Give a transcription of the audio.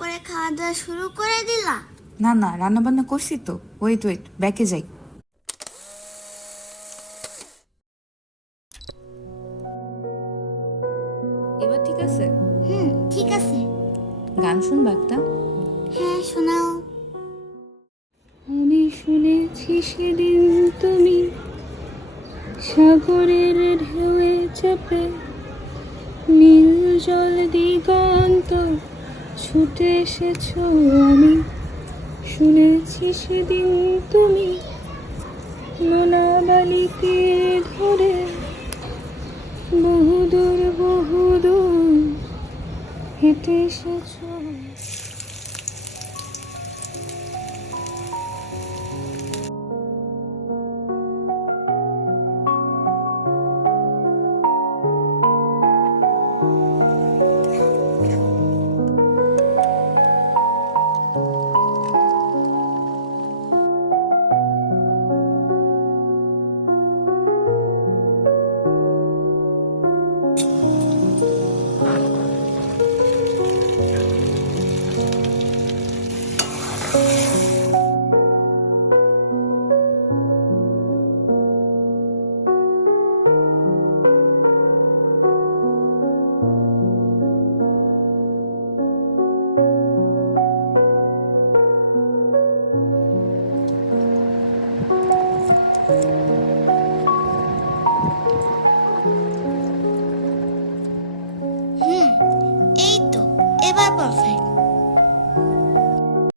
করে খাওয়া দাওয়া শুরু করে দিলা? না না, রান্না বান্না করছি তো। ওয়েট ওয়েট, ব্যাকে যাই। এবার ঠিক আছে? ঠিক আছে। গান শুনবা একটা? হ্যাঁ, শোনাও। আমি শুনেছি সেদিন তুমি সাগরের ঢেউয়ে চাপে নীল জল দিগন্ত ছুটে এসেছো। আমি শুনেছি সেদিন তুমি নোনা বালিকে ধরে বহুদূর বহুদূর হেঁটে এসেছো।